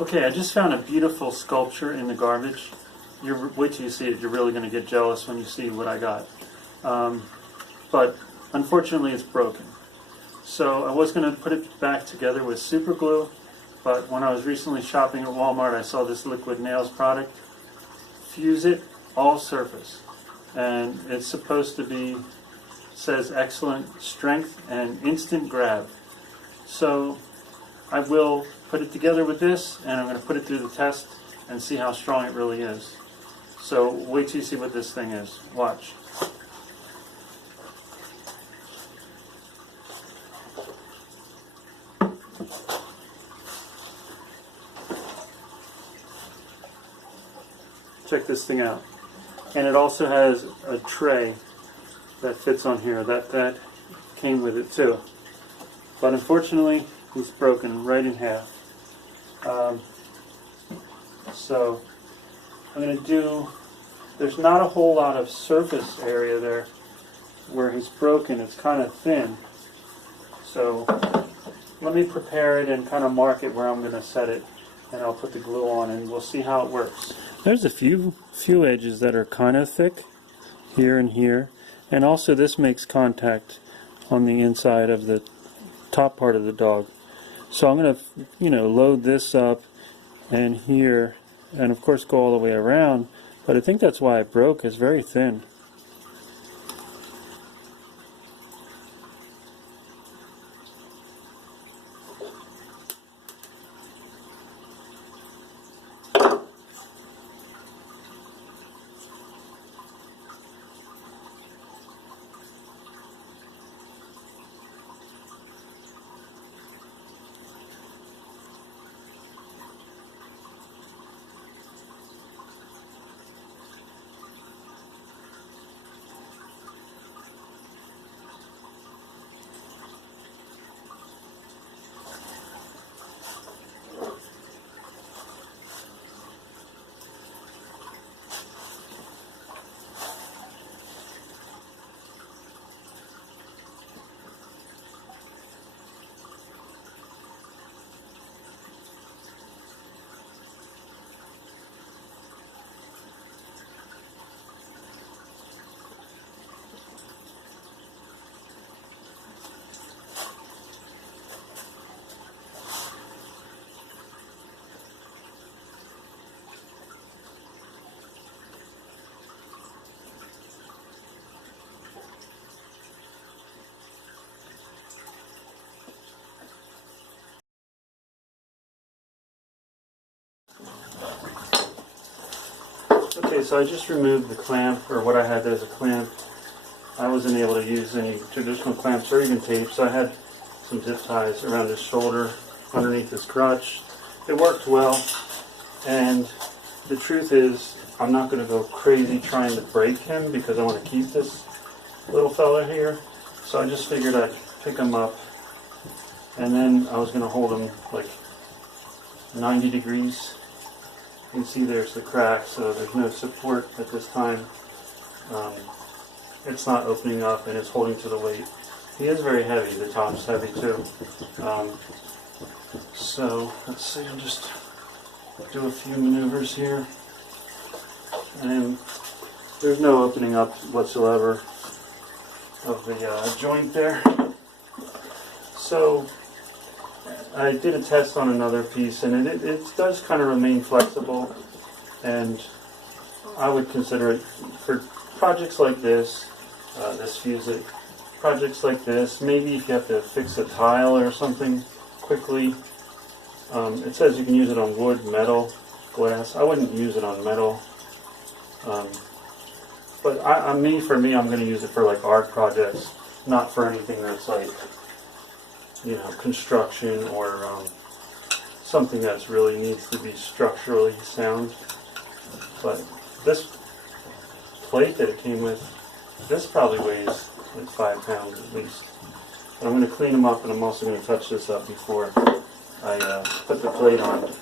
Okay, I just found a beautiful sculpture in the garbage. Wait till you see it. You're really going to get jealous when you see what I got. But unfortunately, it's broken. So I was going to put it back together with super glue, but when I was recently shopping at Walmart, I saw this liquid nails product. Fuze it, all surface. And it's supposed to be, says excellent strength and instant grab. So I will put it together with this, and I'm going to put it through the test and see how strong it really is. So wait till you see what this thing is. Watch. Check this thing out. And it also has a tray that fits on here. That came with it too. But unfortunately, it's broken right in half. So I'm going to do, there's not a whole lot of surface area there where it's broken. It's kind of thin. So let me prepare it and kind of mark it where I'm going to set it, and I'll put the glue on and we'll see how it works. There's a few edges that are kind of thick here and here, and also this makes contact on the inside of the top part of the dog. So I'm going to, load this up and here, and of course go all the way around, but I think that's why it broke. It's very thin. Okay, so I just removed the clamp, or what I had as a clamp. I wasn't able to use any traditional clamps or even tape, so I had some zip ties around his shoulder, underneath his crotch. It worked well, and the truth is, I'm not going to go crazy trying to break him because I want to keep this little fella here. So I just figured I'd pick him up, and then I was going to hold him like 90 degrees. You can see there's the crack, so there's no support at this time. It's not opening up and it's holding to the weight. He is very heavy, the top's heavy too. So let's see, I'll just do a few maneuvers here. And there's no opening up whatsoever of the joint there. So I did a test on another piece, and it does kind of remain flexible, and I would consider it for projects like this, this Fuze, projects like this, maybe if you have to fix a tile or something quickly. It says you can use it on wood, metal, glass. I wouldn't use it on metal. But for me, I'm going to use it for like art projects, not for anything that's like, construction or something that's really needs to be structurally sound. But this plate that it came with, this probably weighs like 5 pounds at least. But I'm going to clean them up, and I'm also going to touch this up before I put the plate on.